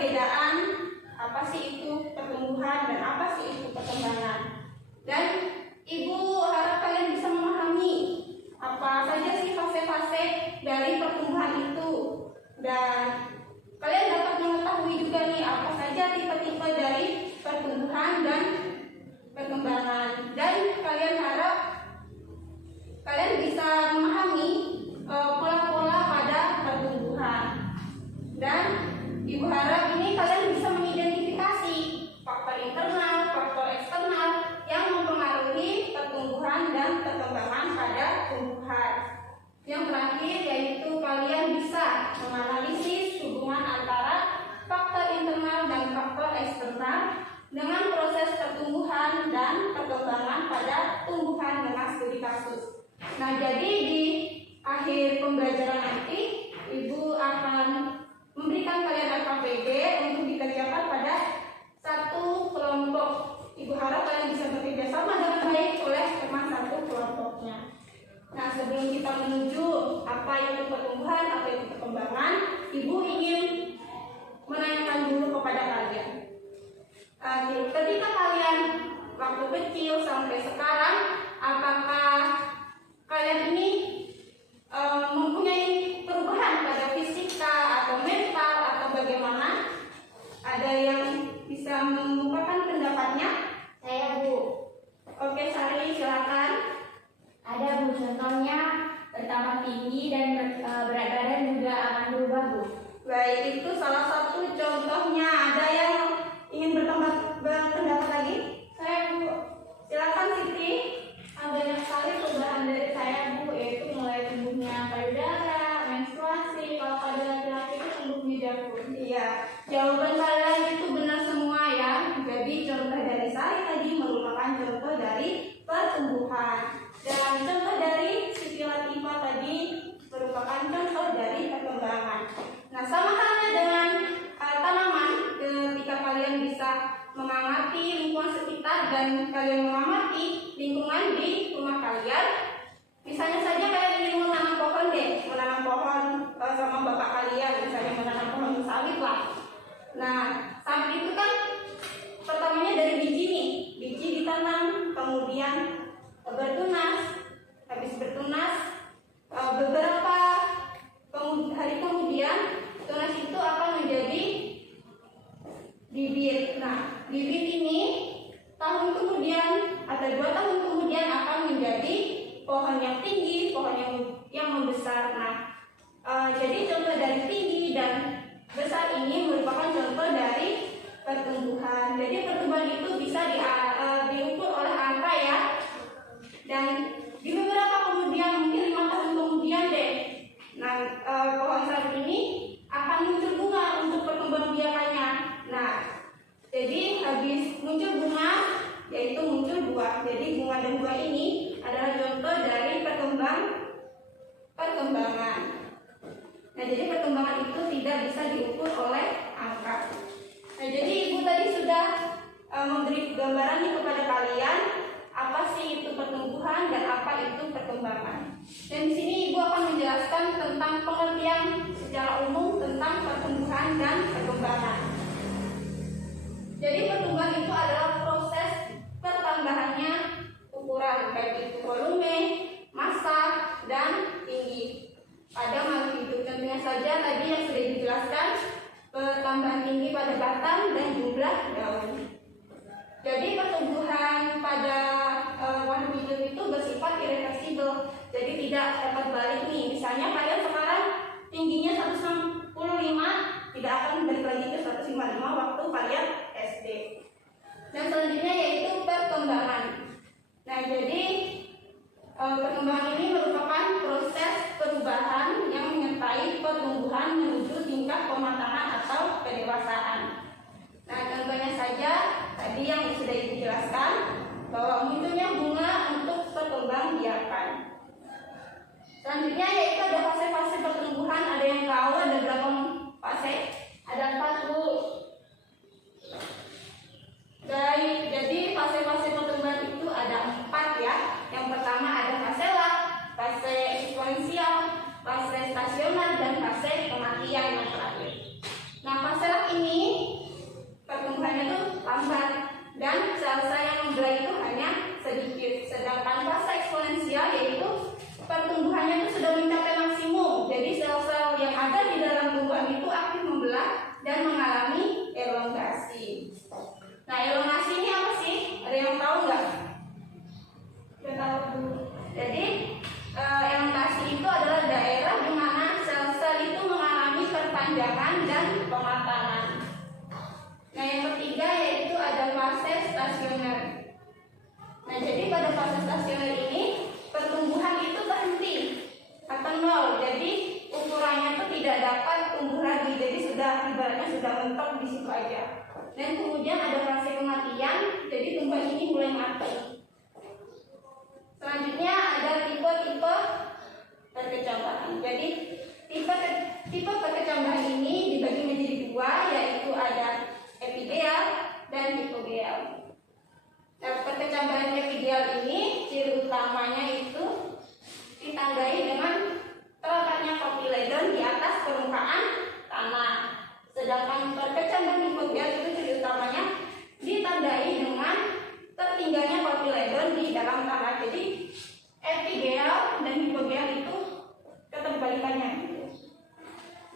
perbedaan apa sih itu pertumbuhan dan apa sih itu perkembangan. Dan Ibu harap kalian bisa memahami apa saja sih fase-fase dari pertumbuhan itu, dan kalian dapat mengetahui juga nih apa saja tipe-tipe dari pertumbuhan dan perkembangan. Dan kalian harap kalian bisa memahami pola-pola pada pertumbuhan. Dan Ibu harap ini kalian bisa mengidentifikasi faktor internal, faktor eksternal yang mempengaruhi pertumbuhan dan perkembangan pada tumbuhan. Yang terakhir yaitu kalian bisa menganalisis hubungan antara faktor internal dan faktor eksternal dengan proses pertumbuhan dan perkembangan pada tumbuhan dengan studi kasus. Nah, jadi di akhir pembelajaran nanti Ibu akan memberikan kalian LKPD untuk dikerjakan pada satu kelompok. Ibu harap kalian bisa bekerja sama dengan baik oleh teman satu kelompoknya. Nah, sebelum kita menuju apa itu pertumbuhan, apa itu perkembangan, Ibu ingin menanyakan dulu kepada kalian. Ketika kalian waktu kecil sampai sekarang, apakah kalian ini mempunyai perubahan pada fisika atau mental atau bagaimana? Ada yang bisa mengungkapkan pendapatnya? Saya, Bu. Oke, Sari, silakan. Ada, Bu. Contohnya bertambah tinggi dan berat badan juga akan berubah, Bu. Baik, itu salah satu contohnya. Ada yang ingin berpendapat lagi? Saya, Bu. Silakan, Siti. Banyak sekali perubahan dari saya, Bu, yaitu mulai tumbuhnya payudara, menstruasi. Kalau pada laki-laki itu tumbuh bidang, Bu. Iya, jawaban kalian itu benar semua ya. Jadi contoh dari saya tadi merupakan contoh dari pertumbuhan, dan contoh dari Siti Latifah tadi merupakan contoh dari perkembangan. Nah, sama halnya dengan tanaman, ketika kalian bisa mengamati lingkungan sekitar dan kalian mengamati lingkungan di rumah kalian. Misalnya saja kalian ingin menanam pohon deh, menanam pohon sama bapak kalian, misalnya menanam pohon sawit lah. Nah, sawit itu kan pertamanya dari biji nih, biji ditanam, kemudian bertunas. Habis bertunas, beberapa hari kemudian tunas itu akan menjadi bibit. Nah, bibit ini tahun kemudian atau 2 tahun kemudian akan menjadi pohon yang tinggi, pohon yang membesar. Nah, jadi contoh dari tinggi dan besar ini merupakan contoh dari pertumbuhan. Jadi pertumbuhan itu bisa diukur oleh angka ya. Dan di beberapa kemudian, mungkin 5 tahun kemudian deh, nah pohon sawit ini akan muncul bunga untuk perkembangbiakannya. Nah, jadi habis muncul bunga, yaitu muncul buah. Jadi bunga dan buah ini adalah contoh dari perkembangan. Nah, jadi perkembangan itu tidak bisa diukur oleh angka. Nah, jadi Ibu tadi sudah memberi gambaran nih kepada kalian apa sih itu pertumbuhan dan apa itu perkembangan. Dan di sini Ibu akan menjelaskan tentang pengertian secara umum tentang pertumbuhan dan perkembangan. Jadi pertumbuhan itu adalah proses pertambahannya ukuran, baik itu volume, massa, dan tinggi pada makhluk hidup. Contohnya saja tadi yang sudah dijelaskan, pertambahan tinggi pada batang dan jumlah daun. Jadi pertumbuhan pada makhluk hidup itu bersifat irreversibel, jadi tidak dapat balik nih. Misalnya kalian sekarang tingginya 165, tidak akan balik lagi ke 155 waktu kalian SD. Dan selanjutnya yaitu perkembangan. Nah, jadi perkembangan ini merupakan proses perubahan yang menyertai pertumbuhan menuju tingkat pematangan atau kedewasaan. Nah, contohnya saja tadi yang sudah dijelaskan bahwa munculnya bunga untuk perkembangbiakan. Selanjutnya yaitu ada fase-fase pertumbuhan. Ada yang tahu ada berapa fase? Ada 4, Bu. Baik, jadi fase-fase pertumbuhan itu ada 4 ya. Yang pertama ada fase lah, fase eksponensial, fase stasioner, dan fase kematian yang terakhir. Nah, fase lah ini stasioner. Nah, jadi pada fase stasioner ini pertumbuhan itu berhenti atau nol. Jadi ukurannya itu tidak dapat tumbuh lagi. Jadi sudah ibaratnya sudah mentok di situ aja. Dan kemudian ada fase kematian. Jadi tumbuhan ini mulai mati. Selanjutnya ada tipe-tipe perkecambahan. Jadi tipe perkecambahan ini dibagi menjadi dua, yaitu ada epigeal dan hipogeal. Nah, perkecambahan epigeal ini ciri utamanya itu ditandai dengan terletaknya kotiledon di atas permukaan tanah. Sedangkan perkecambahan hipogeal itu ciri utamanya ditandai dengan tertinggalnya kotiledon di dalam tanah. Jadi epigeal dan hipogeal itu keterbalikannya.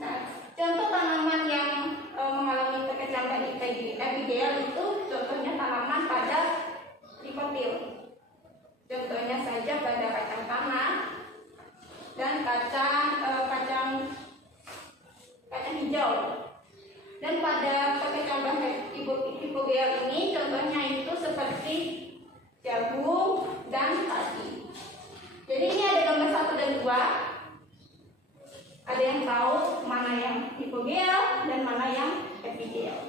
Nah, contoh tanaman yang mengalami perkecambahan epigeal itu contohnya tanaman pada likotil. Contohnya saja pada kacang tanah dan kacang hijau. Dan pada perkecambahan hipogeal ini contohnya itu seperti jagung dan padi. Jadi ini ada gambar 1 dan 2. Ada yang tahu mana yang hipogeal dan mana yang epigeal?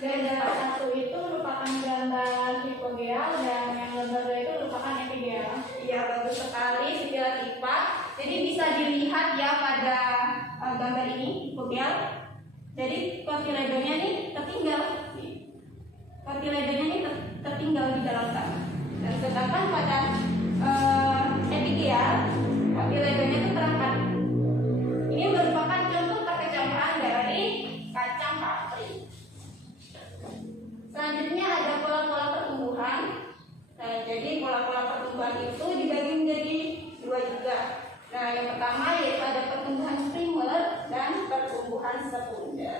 Gambar 1 itu merupakan gambar hipogeal dan yang gambar 2 itu merupakan epigeal. Iya, bagus sekali secara lipat. Jadi bisa dilihat ya pada gambar ini hipogeal. Jadi kotiledonnya nih tertinggal. Kotiledonnya nih tertinggal di dalam tanah. Dan sedangkan pada epigeal kotiledonnya itu terangkat. Ini merupakan contoh perkecambahan dari kacang kapri. Selanjutnya ada pola-pola pertumbuhan. Nah, jadi pola-pola pertumbuhan itu dibagi menjadi 2 juga. Nah, yang pertama yaitu ada pertumbuhan primer dan pertumbuhan sekunder.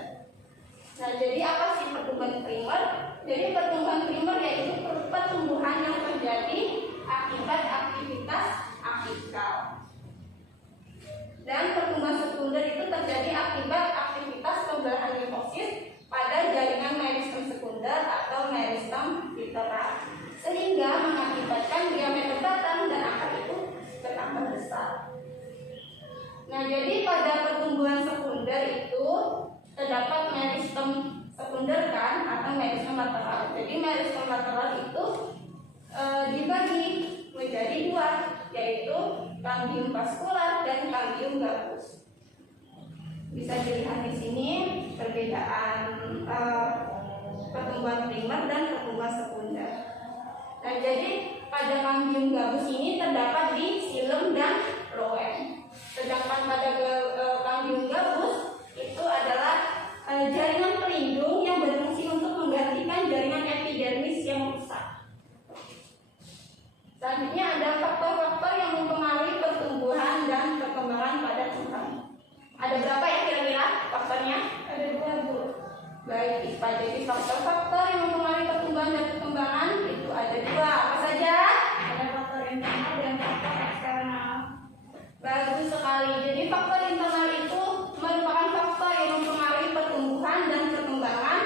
Nah, jadi apa sih pertumbuhan primer? Jadi pertumbuhan primer yaitu pertumbuhan yang terjadi akibat aktivitas apikal. Dan pertumbuhan sekunder itu terjadi akibat aktivitas pembelahan limfosit pada jaringan meristem sekunder atau meristem literal, sehingga mengakibatkan diameter batang dan akar itu bertambah besar. Nah, jadi pada pertumbuhan sekunder itu terdapat meristem sekunder kan atau meristem lateral. Jadi meristem lateral itu dibagi menjadi 2, yaitu ganglion vaskular dan ganglion gabus. Bisa dilihat di sini perbedaan pertumbuhan primer dan pertumbuhan sekunder. Nah, jadi pada ganglion gabus ini terdapat di xilem dan loem. Sedangkan pada ganglion gabus itu adalah jaringan pelindung yang berfungsi untuk menggantikan jaringan epidermis yang rusak. Selanjutnya ada faktor-faktor yang mempengaruhi pertumbuhan dan perkembangan pada tumbuhan. Ada berapa ya kira-kira faktornya? Ada 2, Bu. Baik, IPA. Jadi faktor-faktor yang mempengaruhi pertumbuhan dan perkembangan itu ada 2. Apa saja? Ada faktor internal dan faktor eksternal. Bagus sekali. Jadi faktor internal itu merupakan faktor yang mempengaruhi pertumbuhan dan perkembangan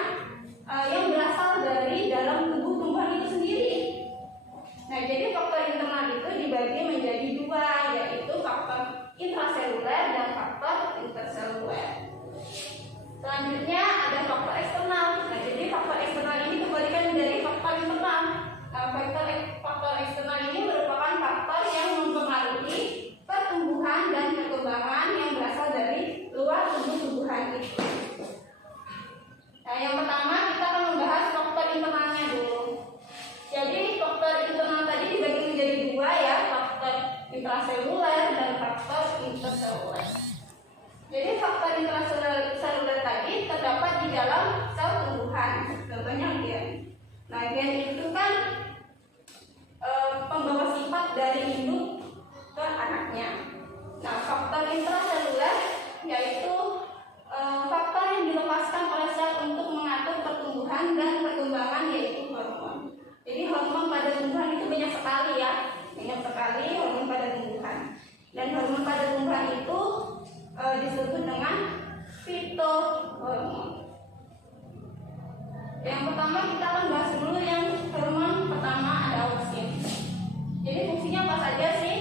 yang berasal dari dalam tubuh tumbuhan itu sendiri. Nah, jadi faktor internal itu dibagi menjadi 2, yaitu faktor intraseluler dan faktor interseluler. Selanjutnya ada faktor eksternal. Nah, jadi faktor eksternal ini kebalikan dari faktor internal. Faktor eksternal ini merupakan faktor yang mempengaruhi pertumbuhan dan perkembangan yang berasal dari luar tubuh tumbuhan itu. Nah, yang pertama kita akan membahas faktor internalnya dulu. Jadi faktor internal tadi dibagi menjadi 2 ya, faktor intraseluler dan faktor interseluler. Jadi faktor intraseluler tadi terdapat di dalam sel tumbuhan, contohnya gen. Nah, gen itu kan pembawa sifat dari induk ke anaknya. Nah, faktor intraseluler yaitu faktor yang dilepaskan oleh sel untuk mengatur pertumbuhan dan perkembangan, yaitu hormon. Jadi hormon pada tumbuhan itu banyak sekali ya, banyak sekali hormon pada tumbuhan. Dan hormon pada tumbuhan itu disebut dengan fitohormon. Yang pertama kita akan bahas dulu yang hormon pertama ada auksin. Jadi fungsinya apa saja sih?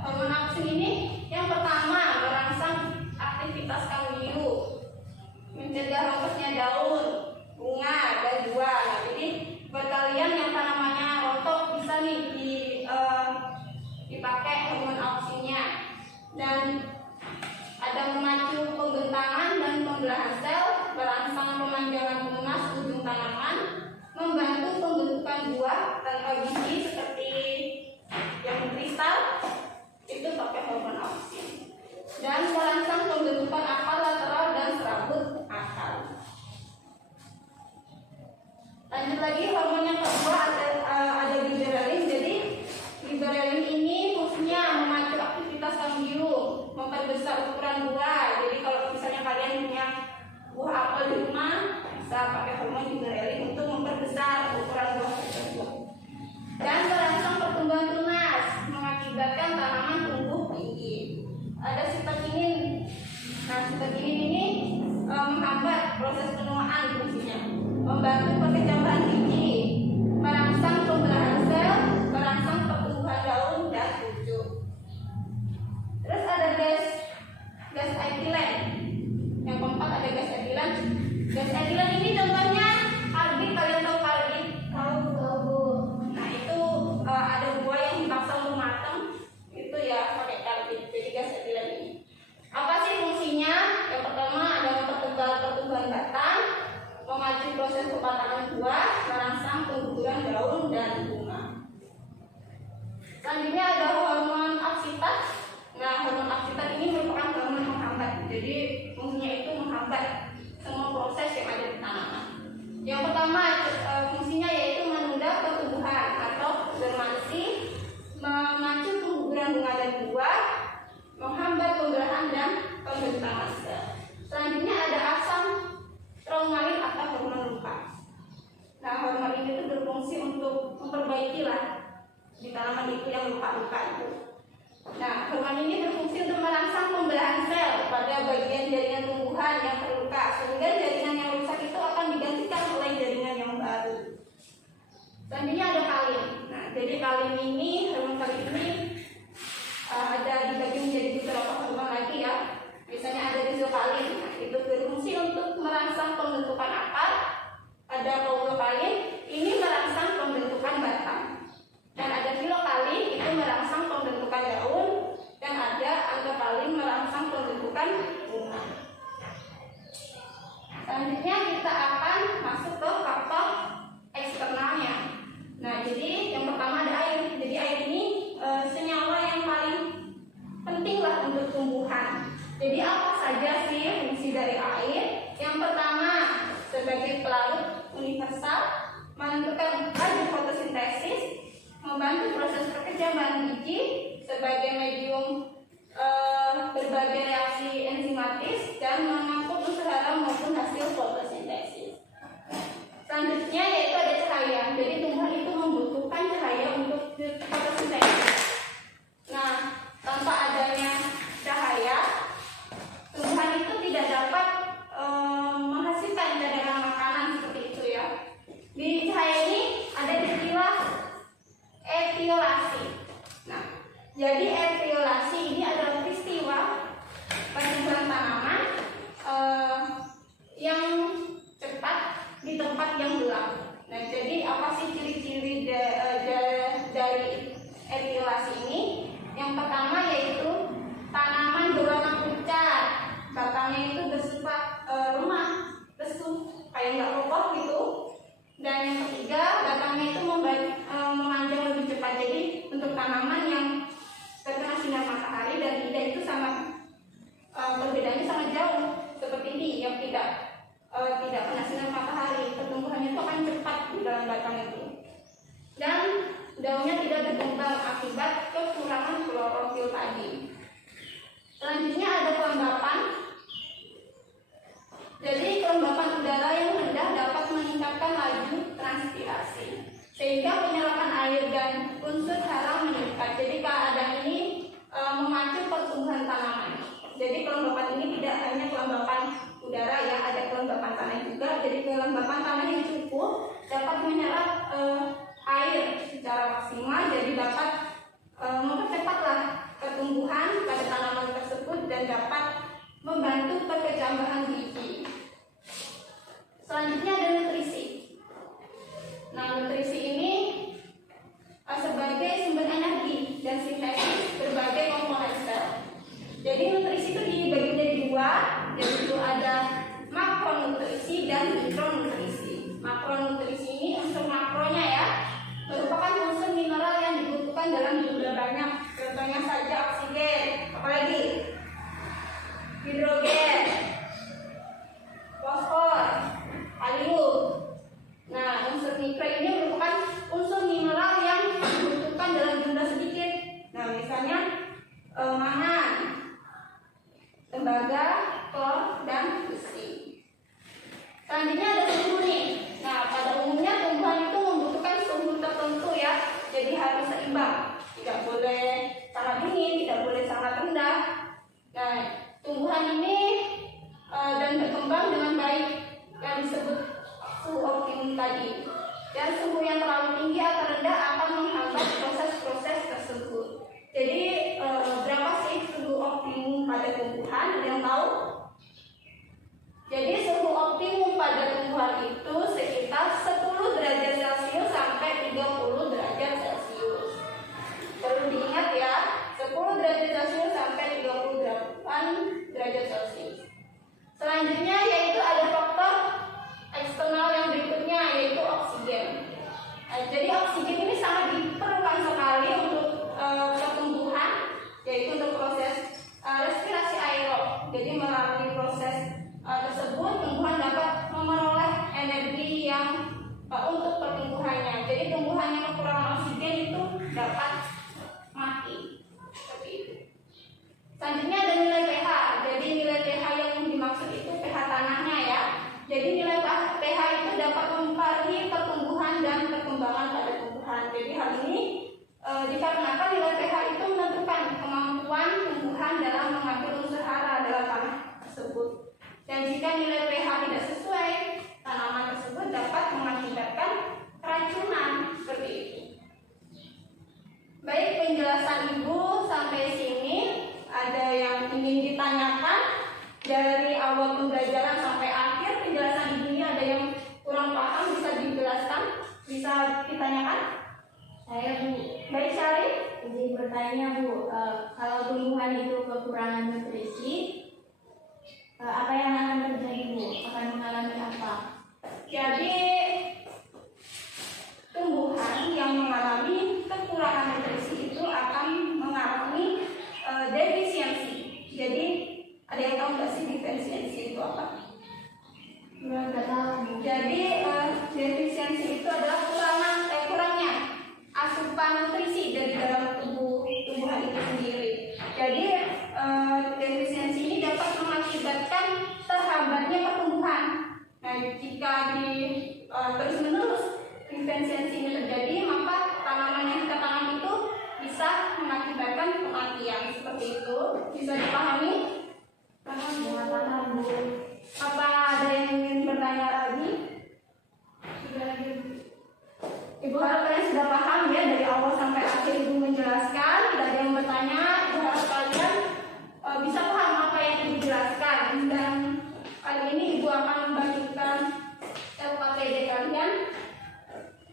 Hormon auksin ini yang pertama merangsang aktivitas kambium, mencegah rontoknya daun, bunga, dan buah. Nah, jadi buat kalian yang tanamannya rontok bisa nih dipakai hormon auksinnya. Dan ada memacu pembentangan dan pembelahan sel, merangsang pemanjangan tunas ujung tanaman, membantu pembentukan buah tanpa biji seperti yang kristal, itu pakai hormon auksin. Dan merangsang pembentukan akar lateral dan serabut akar. Lanjut lagi, hormon yang kedua ada giberelin. Jadi giberelin ini fungsinya memacu aktivitas kambium, memperbesar ukuran buah. Jadi kalau misalnya kalian punya buah apel di rumah, bisa pakai hormon giberelin untuk memperbesar ukuran buah tersebut. Dan merangsang pertumbuhan tunas, mengakibatkan tanaman tumbuh tinggi. Ada sitokin. Nah, sitokin ini menghambat proses penuaan fungsinya, membantu perkecambahan biji, merangsang pembelahan sel, merangsang pertumbuhan daun dan pucuk. Terus ada gas etilen. Yang keempat ada gas etilen. Gas etilen ini contohnya karbit. Kalian tahu karbit? Tahu. Nah, itu ada buah yang dipaksa untuk matang, itu ya pakai karbit. Jadi gas etilen ini. Apa sih fungsinya? Yang pertama ada mempertebal pertumbuhan batang, memacu proses pepatangan buah, merangsang pengguguran daun dan bunga. Selanjutnya ada hormon aksitat. Nah, hormon aksitat ini merupakan hormon menghambat. Jadi fungsinya itu menghambat semua proses yang ada di tanaman. Yang pertama fungsinya yaitu menunda pertumbuhan atau dormansi, memacu pengguguran bunga dan buah, menghambat pembelahan dan pembentangan sel. Selanjutnya ada asam traumalin atau hormon luka. Nah, hormon ini itu berfungsi untuk memperbaiki lah di tanaman itu yang luka-luka itu. Nah, hormon ini berfungsi untuk merangsang pembelahan sel pada bagian jaringan tumbuhan yang terluka, sehingga jaringan yang rusak itu akan digantikan oleh jaringan yang baru. Selanjutnya ada kalin. Nah, jadi kalin ini, hormon kalin ini ada dibagi menjadi beberapa hormon lagi ya. Misalnya ada disokalin. Nah, itu berfungsi untuk merangsang pembentukan akar. Ada paulokalin, ini merangsang pembentukan batang. Dan ada filokalin, itu merangsang pembentukan daun. Dan ada antokalin merangsang pembentukan bunga. Selanjutnya kita akan masuk ke faktor eksternalnya. Nah, jadi yang pertama ada air. Jadi air ini senyawa yang paling penting lah untuk tumbuhan. Jadi apa saja sih fungsi dari air? Yang pertama, sebagai pelarut universal, menentukan laju fotosintesis, membantu proses perkecambahan biji, sebagai medium berbagai reaksi enzimatis, dan mengangkut unsur hara maupun hasil fotosintesis. Selanjutnya yaitu ada cahaya. Jadi tumbuhan itu membutuhkan cahaya untuk fotosintesis. Nah, tanpa adanya cahaya, tumbuhan itu tidak dapat menghasilkan cadangan makanan seperti itu ya. Di cahaya ini ada istilah etiolasi. Nah, jadi etiolasi ini adalah peristiwa pertumbuhan tanaman yang cepat di tempat yang gelap. Nah, jadi apa sih ciri-ciri dari etiolasi ini? Yang pertama yaitu tanaman berwarna pucat, batangnya itu bersifat lemah, lesu, kayak nggak kokoh gitu. Dan yang ketiga, batangnya itu memanjang lebih cepat. Jadi untuk tanaman yang terkena sinar matahari dan tidak itu sangat perbedaannya sangat jauh. Seperti ini yang tidak kena sinar matahari, pertumbuhannya itu akan cepat di dalam batang itu. Dan daunnya tidak berkembang akibat kekurangan klorofil tadi. Selanjutnya ada kelembapan. Jadi kelembapan udara yang rendah dapat meningkatkan laju transpirasi, sehingga penyerapan air dan unsur hara meningkat. Jadi keadaan ini memacu pertumbuhan tanaman. Jadi kelembapan ini tidak hanya kelembapan udara ya, ada kelembapan tanah juga. Jadi kelembapan tanah yang cukup dapat menyerap air secara maksimal, jadi dapat mempercepatlah pertumbuhan pada tanaman tersebut dan dapat membantu perkecambahan biji. Selanjutnya ada nutrisi. Nah, nutrisi ini sebagai sumber energi dan sintesis berbagai komponen sel. Jadi nutrisi itu dibagi menjadi dua, yaitu ada makronutrisi dan mikronutrisi. Makronutrisi ini unsur makronya ya, merupakan unsur mineral yang dibutuhkan dalam jumlah banyak. Contohnya saja oksigen, apalagi hidrogen, fosfor, kalium. Nah, unsur mikro ini merupakan unsur mineral yang dibutuhkan dalam jumlah sedikit. Nah, misalnya mangan, tembaga, klor, dan besi. Selanjutnya ada suhu nih. Nah, pada umumnya tumbuhan itu membutuhkan suhu tertentu ya, jadi harus seimbang. Tidak boleh sangat dingin, tidak boleh sangat rendah. Nah, tumbuhan ini dan berkembang dengan baik yang disebut suhu optimum tadi. Dan suhu yang terlalu tinggi atau rendah akan menghambat proses-proses tersebut. Jadi berapa sih suhu optimum pada tumbuhan? Ada yang tahu? Jadi suhu optimum pada tumbuhan itu sekitar 10 derajat Celcius sampai 30 derajat Celcius. Perlu diingat ya, 10 derajat Celcius sampai 38 derajat Celcius. Selanjutnya yaitu ada faktor eksternal yang berikutnya, yaitu oksigen. Jadi oksigen ini sangat diperlukan sekali untuk pertumbuhan, yaitu untuk proses respirasi aerob. Jadi melalui proses tersebut tumbuhan dapat memperoleh energi yang untuk pertumbuhannya. Jadi tumbuhan yang kekurangan oksigen itu dapat mati. Seperti itu. Selanjutnya ada nilai pH. Jadi nilai pH yang dimaksud itu pH tanahnya ya. Jadi nilai pH itu dapat mempengaruhi pertumbuhan dan perkembangan pada tumbuhan. Jadi hal ini dikarenakan nilai pH itu menentukan kemampuan tumbuhan dalam mengambil unsur hara dalam tanah tersebut. Dan jika nilai pH tidak sesuai, tanaman tersebut dapat mengakibatkan keracunan seperti itu. Baik, penjelasan Ibu sampai sini. Ada yang ingin ditanyakan dari awal pembelajaran sampai akhir penjelasan Ibu ini? Ada yang kurang paham, bisa dijelaskan, bisa ditanyakan? Saya Bu, Baik, Syari. izin bertanya Bu, kalau tumbuhan itu kekurangan nutrisi, apa yang akan terjadi Bu? Akan mengalami apa? Jadi tumbuhan yang mengalami kekurangan nutrisi itu akan mengalami defisiensi. Jadi ada yang tahu nggak sih defisiensi itu apa? Nggak tahu. Jadi defisiensi itu adalah kurangnya asupan nutrisi dari dalam tumbuhan itu sendiri. Jadi defisiensi ini dapat mengakibatkan terhambatnya pertumbuhan. Nah, jika terus-menerus defisiensi ini terjadi, maka tanaman yang kita tanam itu bisa mengakibatkan kematian. Seperti itu, bisa dipahami? Paham Bu. Apa ada yang ingin bertanya lagi? Ibu harap kalian sudah paham ya, dari awal sampai akhir Ibu menjelaskan. Tidak ada yang bertanya. Ibu harap kalian bisa paham apa yang Ibu jelaskan. Dan kali ini Ibu akan membagikan LKPD kalian.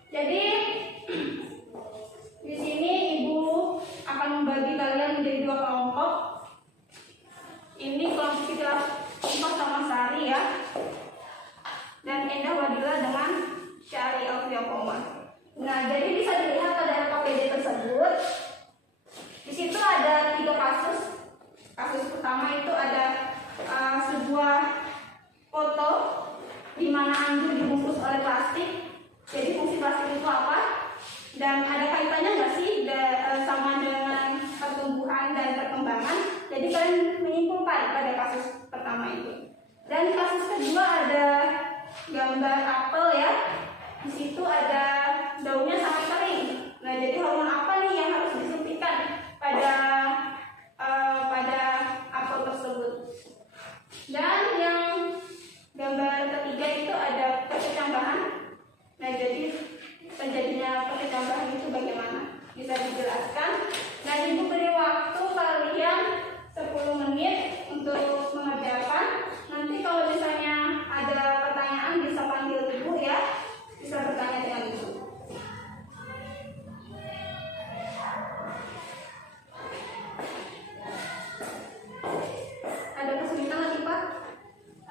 Jadi di sini Ibu akan membagi kalian menjadi 2 kelompok. Ini kelompok kita sama Sari ya, dan Endah Wadila dengan Syari Alfiaqomah. Nah, jadi bisa dilihat pada LKPD tersebut. Di situ ada 3 kasus. Kasus pertama itu ada sebuah foto di mana anggur dibungkus oleh plastik. Jadi fungsi plastik itu apa? Dan ada kaitannya nggak sih sama dengan pertumbuhan dan perkembangan? Jadi kalian menyimpulkan pada kasus pertama itu. Dan kasus kedua ada gambar apel ya. Di situ ada daunnya sangat kering. Nah, jadi hormon apa nih yang harus disuntikan pada apel tersebut? Dan yang gambar ketiga itu ada penambahan. Nah, jadi terjadinya ketetambahan itu bagaimana? Bisa dijelaskan? Nah, Ibu beri waktu kalian 10 menit untuk mengerjakan. Nanti kalau misalnya ada pertanyaan bisa panggil Ibu ya. Bisa bertanya dengan Ibu. Ada kesulitan lagi Pak?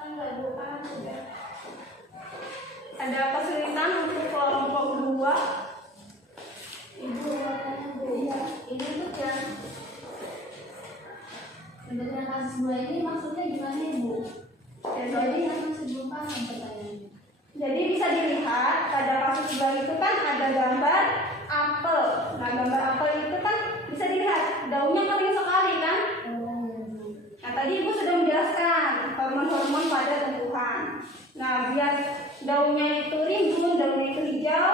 Enggak, Bu, kan sudah. Ada kesulitan untuk kelompok 2? Ibu, Bu, ya, ini tuh yang sebenarnya kasus 2 ini maksudnya gimana, Bu? Ya, Jadi saya masih belum paham pertanyaannya. jadi bisa dilihat pada kasus 2 itu kan ada gambar apel. Nah, gambar apel itu kan bisa dilihat daunnya kering sekali kan? Nah, tadi Ibu sudah menjelaskan hormon-hormon pada tumbuhan. Nah, biar daunnya itu rimbun, daunnya itu hijau,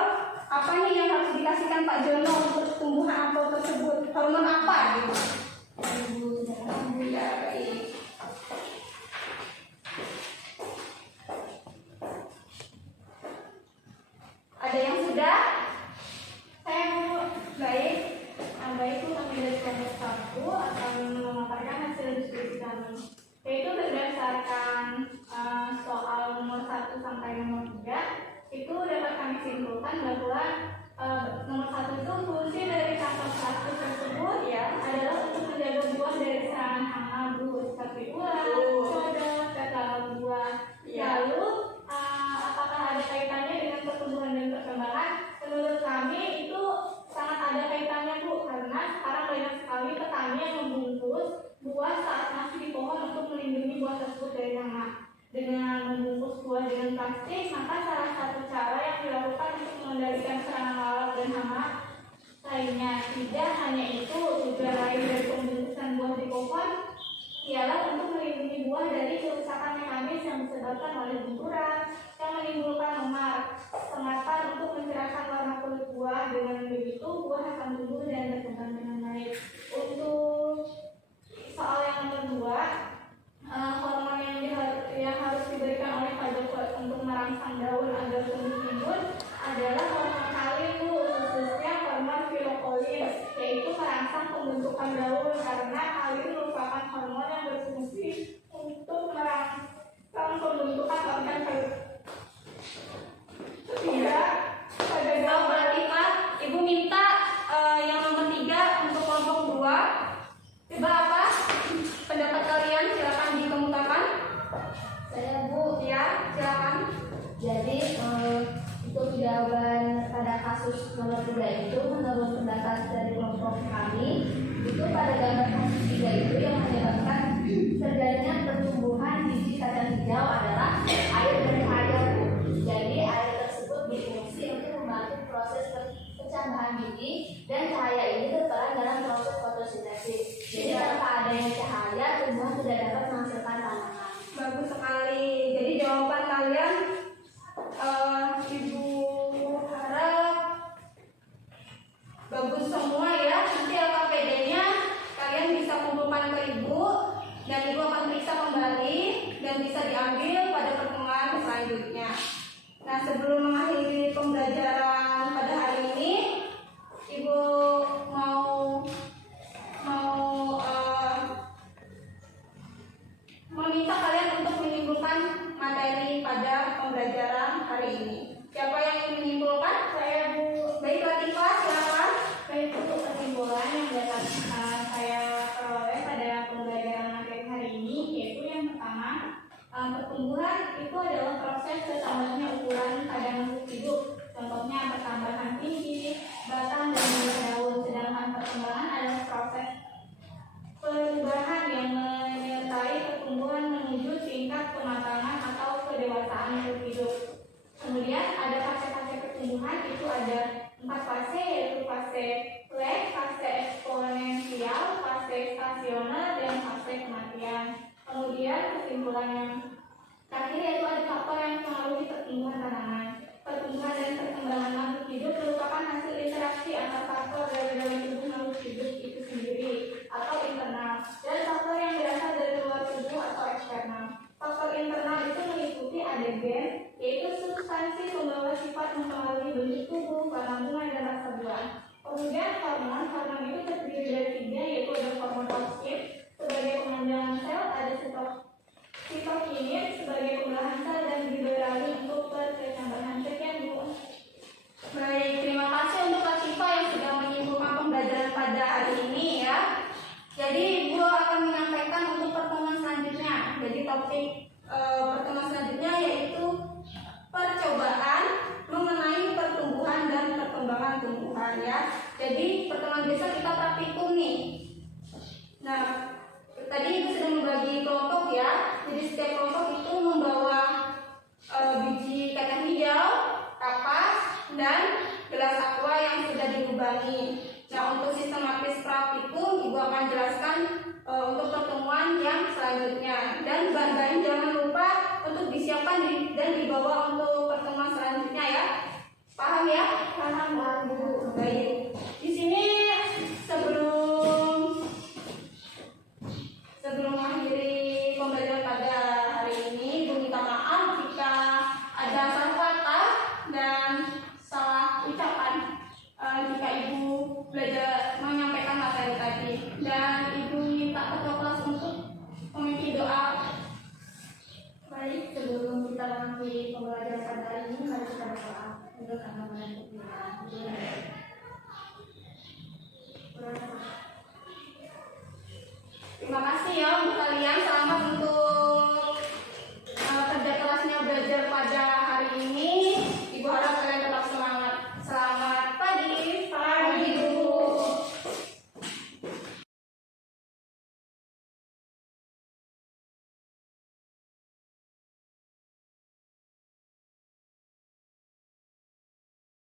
apa nih yang harus dikasihkan Pak Jono untuk tumbuhan apel tersebut? Hormon apa gitu? Ibu sudah paham, Bu. Ya, baik. Ada yang sudah? Saya Bu, Baik. baik Bu, kami dari kelompok 1 akan memaparkan hasil diskusi kami, yaitu berdasarkan soal nomor 1 sampai nomor 3 itu dapat kami simpulkan bahwa nomor 1 itu fungsi dari kantor plastik tersebut ya adalah untuk menjaga buah dari serangan hama, Bu, seperti ulat, kodok, dan lalat buah. Ya. Lalu apakah ada kaitannya dengan pertumbuhan dan perkembangan? Menurut kami itu sangat ada kaitannya, Bu, karena sekarang banyak sekali petani yang membungkus buah saat masih di pohon untuk melindungi buah tersebut dari hama. Dengan membungkus buah dengan plastik, maka salah satu cara yang dilakukan untuk mengendalikan serangan lalat dan hama lainnya. Tidak hanya itu, tujuan lain dari pembungkusan buah di pohon ialah untuk melindungi buah dari kerusakan mekanis yang disebabkan oleh benturan yang menimbulkan memar. Semata untuk mencerahkan warna kulit buah, dengan begitu buah akan tumbuh dan berkembang dengan baik. Untuk soal yang nomor 2, hormon yang harus diberikan oleh pada untuk merangsang daun agar tumbuh timbul adalah hormon kalin, Bu, khususnya hormon filokolin, yaitu merangsang pembentukan daun, karena kalin merupakan hormon yang berfungsi untuk merangsang pembentukan organ ketiga pada Oh, daun. berarti Pak, Ibu minta yang nomor 3 untuk kelompok 2. Coba apa pendapat kalian? Silakan dikemukakan. Saya, Bu, Ya, silakan. jadi untuk jawaban pada kasus nomor 3 itu menurut pendapat dari kelompok kami itu pada gambar kasus 3 itu yang menyebabkan terjadinya pertumbuhan biji kacang hijau adalah air dari cahaya, Bu. Jadi air tersebut berfungsi untuk membantu proses pencambahan biji dan cahaya ini berperan dalam proses fotosintesis. Jadi tanpa adanya cahaya tumbuhan tidak dapat menghasilkan tanaman. Bagus sekali. Jadi jawaban kalian Ibu harap bagus semua ya. Nanti LKPD-nya kalian bisa kumpulkan ke Ibu dan Ibu akan periksa kembali dan bisa diambil pada pertemuan selanjutnya. Nah, sebelum mengakhiri pembelajaran pada hari ini, Ibu mau meminta kalian untuk menyimpulkan materi pada pembelajaran hari ini. Siapa yang ingin menyimpulkan? Saya, Bu. Baik, Latifah, silakan. Baik, untuk kesimpulan yang dapat saya peroleh pada pembelajaran materi hari ini, yaitu yang pertama, pertumbuhan itu adalah proses bertambahnya ukuran pada makhluk hidup. Contohnya pertambahan tinggi, batang, dan daun. Sedangkan perkembangan adalah proses perubahan yang menyertai pertumbuhan menuju tingkat kematangan atau kedewasaan makhluk hidup. Kemudian ada fase-fase pertumbuhan, itu ada 4 fase, yaitu fase lag, fase eksponensial, fase stasioner, dan fase kematian. Kemudian kesimpulan yang terakhir yaitu ada faktor yang mempengaruhi pertumbuhan tanaman. Pertumbuhan dan perkembangan makhluk hidup merupakan hasil interaksi antar faktor dari dalam tubuh makhluk hidup itu sendiri atau internal, dan faktor yang berasal dari luar tubuh atau eksternal. Faktor internal itu meliputi adegan, yaitu substansi substansi membawa sifat mempengaruhi bentuk tubuh, warna bunga, dan rasa buah. Kemudian hormon itu terdiri dari 3, yaitu ada hormon toksik sebagai pemanjangan sel, ada sitokinin sebagai pembelahan sel, dan giberalin untuk perkecambahan. Sekian Bu. Baik, terima kasih untuk Kak Siva yang sudah menyimpulkan pembelajaran pada hari ini ya. Jadi Ibu akan menyampaikan untuk pertemuan selanjutnya. Jadi topik pertemuan selanjutnya yaitu percobaan mengenai pertumbuhan dan perkembangan tumbuhan ya. Jadi pertemuan besok kita praktikum nih. Nah, tadi Ibu sudah membagi kelompok ya. Jadi setiap kelompok itu membawa biji kacang hijau, kapas, dan gelas aqua yang sudah dilubangi. Nah, untuk sistematis praktikum Ibu akan jelaskan untuk pertemuan yang selanjutnya. Dan bahan-bahan jangan lupa untuk disiapkan dan dibawa untuk pertemuan selanjutnya ya. Paham ya? Paham Bu. Baik. Di sini sebelum mengakhiri pembelajaran pada hari ini, Ibu minta maaf jika ada salah kata dan salah ucapan jika Ibu belajar menyampaikan materi tadi. Dan Ibu minta ketua kelas untuk memimpin doa. Baik, sebelum kita mengakhiri pembelajaran pada hari ini, mari kita berdoa. Untuk anak-anak kita. Terima kasih ya untuk